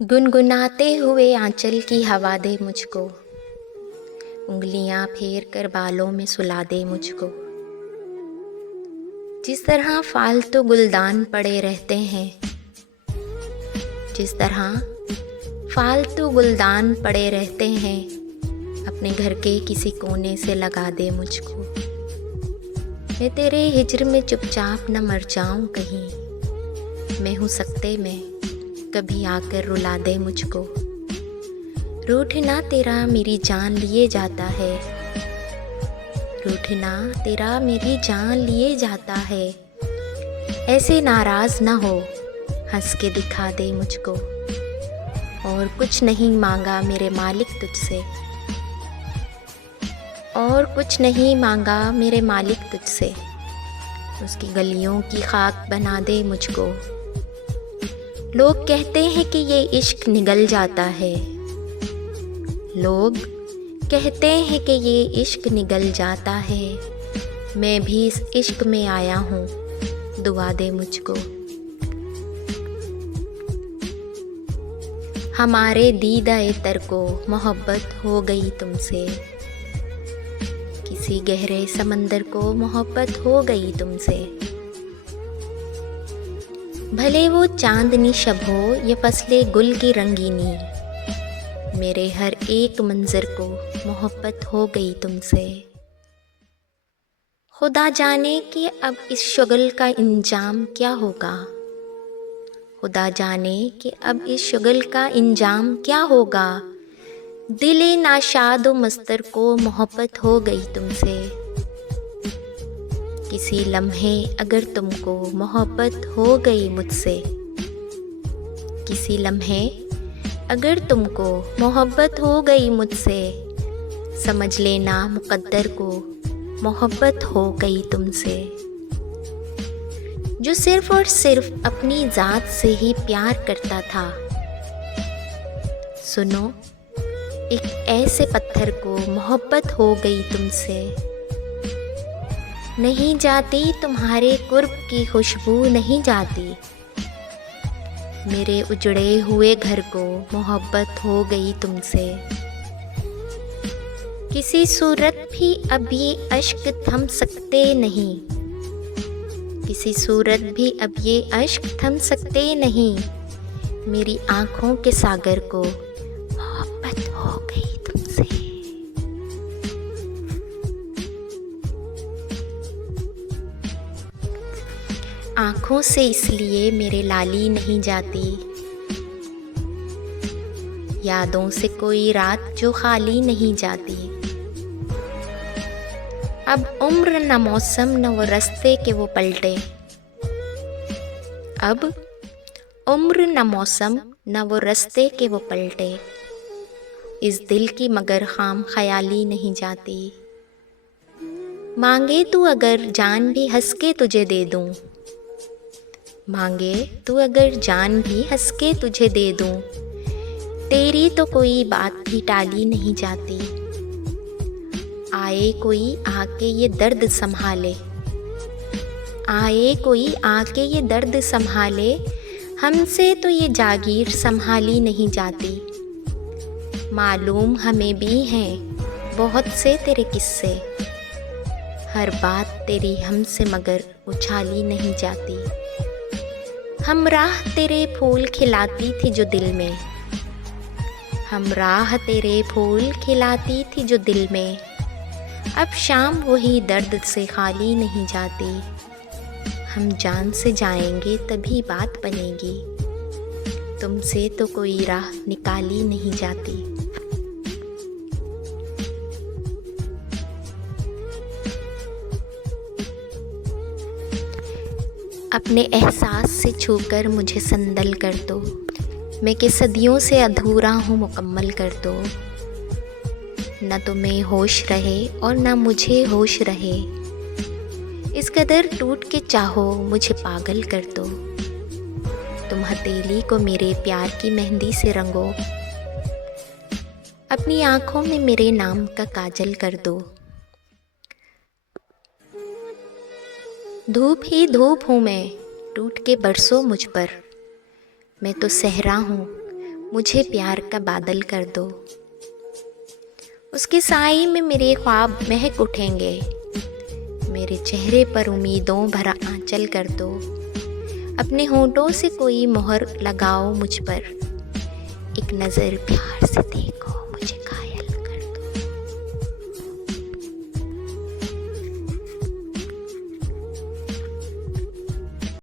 गुनगुनाते हुए आंचल की हवा दे मुझको, उंगलियां फेर कर बालों में सुला दे मुझको। जिस तरह फालतू गुलदान पड़े रहते हैं, जिस तरह फालतू गुलदान पड़े रहते हैं, अपने घर के किसी कोने से लगा दे मुझको। मैं तेरे हिज्र में चुपचाप न मर जाऊं कहीं, मैं हूँ सकते में कभी आकर रुला दे मुझको। रूठना तेरा मेरी जान लिए जाता है, रूठना तेरा मेरी जान लिए जाता है। ऐसे नाराज ना हो, हंस के दिखा दे मुझको। और कुछ नहीं मांगा मेरे मालिक तुझसे, और कुछ नहीं मांगा मेरे मालिक तुझसे। उसकी गलियों की खाक बना दे मुझको। लोग कहते हैं कि ये इश्क निगल जाता है, लोग कहते हैं कि ये इश्क निगल जाता है। मैं भी इस इश्क में आया हूँ, दुआ दे मुझको। हमारे दीदाए तर को मोहब्बत हो गई तुमसे, किसी गहरे समंदर को मोहब्बत हो गई तुमसे। भले वो चांदनी शब हो या फसले गुल की रंगीनी, मेरे हर एक मंजर को मोहब्बत हो गई तुमसे। खुदा जाने कि अब इस शुगल का इंजाम क्या होगा, खुदा जाने कि अब इस शुगल का इंजाम क्या होगा। दिले नाशाद व मस्तर को मोहब्बत हो गई तुमसे। किसी लम्हे अगर तुमको मोहब्बत हो गई मुझसे, किसी लम्हे अगर तुमको मोहब्बत हो गई मुझसे, समझ लेना मुक़द्दर को मोहब्बत हो गई तुमसे। जो सिर्फ़ और सिर्फ़ अपनी ज़ात से ही प्यार करता था, सुनो एक ऐसे पत्थर को मोहब्बत हो गई तुमसे। नहीं जाती तुम्हारे कुर्ब की खुशबू नहीं जाती, मेरे उजड़े हुए घर को मोहब्बत हो गई तुमसे। किसी सूरत भी अब ये अश्क थम सकते नहीं, किसी सूरत भी अब ये अश्क थम सकते नहीं। मेरी आँखों के सागर को मोहब्बत हो गई तुमसे। आँखों से इसलिए मेरे लाली नहीं जाती, यादों से कोई रात जो खाली नहीं जाती। अब उम्र न मौसम न वो रास्ते के वो पलटे, अब उम्र न मौसम न वो रास्ते के वो पलटे। इस दिल की मगर खाम ख्याली नहीं जाती। मांगे तू अगर जान भी हंस के तुझे दे दूँ, मांगे तू अगर जान भी हंस के तुझे दे दूँ, तेरी तो कोई बात भी टाली नहीं जाती। आए कोई आके ये दर्द संभाले, आए कोई आके ये दर्द संभाले। हमसे तो ये जागीर संभाली नहीं जाती। मालूम हमें भी हैं बहुत से तेरे किस्से, हर बात तेरी हमसे मगर उछाली नहीं जाती। हम राह तेरे फूल खिलाती थी जो दिल में, हम राह तेरे फूल खिलाती थी जो दिल में। अब शाम वही दर्द से खाली नहीं जाती। हम जान से जाएंगे तभी बात बनेगी, तुमसे तो कोई राह निकाली नहीं जाती। अपने एहसास से छूकर मुझे संदल कर दो, मैं कि सदियों से अधूरा हूँ मुकम्मल कर दो। न तुम्हें होश रहे और न मुझे होश रहे, इस कदर टूट के चाहो मुझे पागल कर दो। तुम हथेली को मेरे प्यार की मेहंदी से रंगो, अपनी आँखों में मेरे नाम का काजल कर दो। धूप ही धूप हूँ मैं, टूट के बरसो मुझ पर। मैं तो सहरा हूँ, मुझे प्यार का बादल कर दो। उसके साए में मेरे ख्वाब महक उठेंगे। मेरे चेहरे पर उम्मीदों भरा आंचल कर दो। अपने होंठों से कोई मोहर लगाओ मुझ पर, एक नज़र प्यार से देख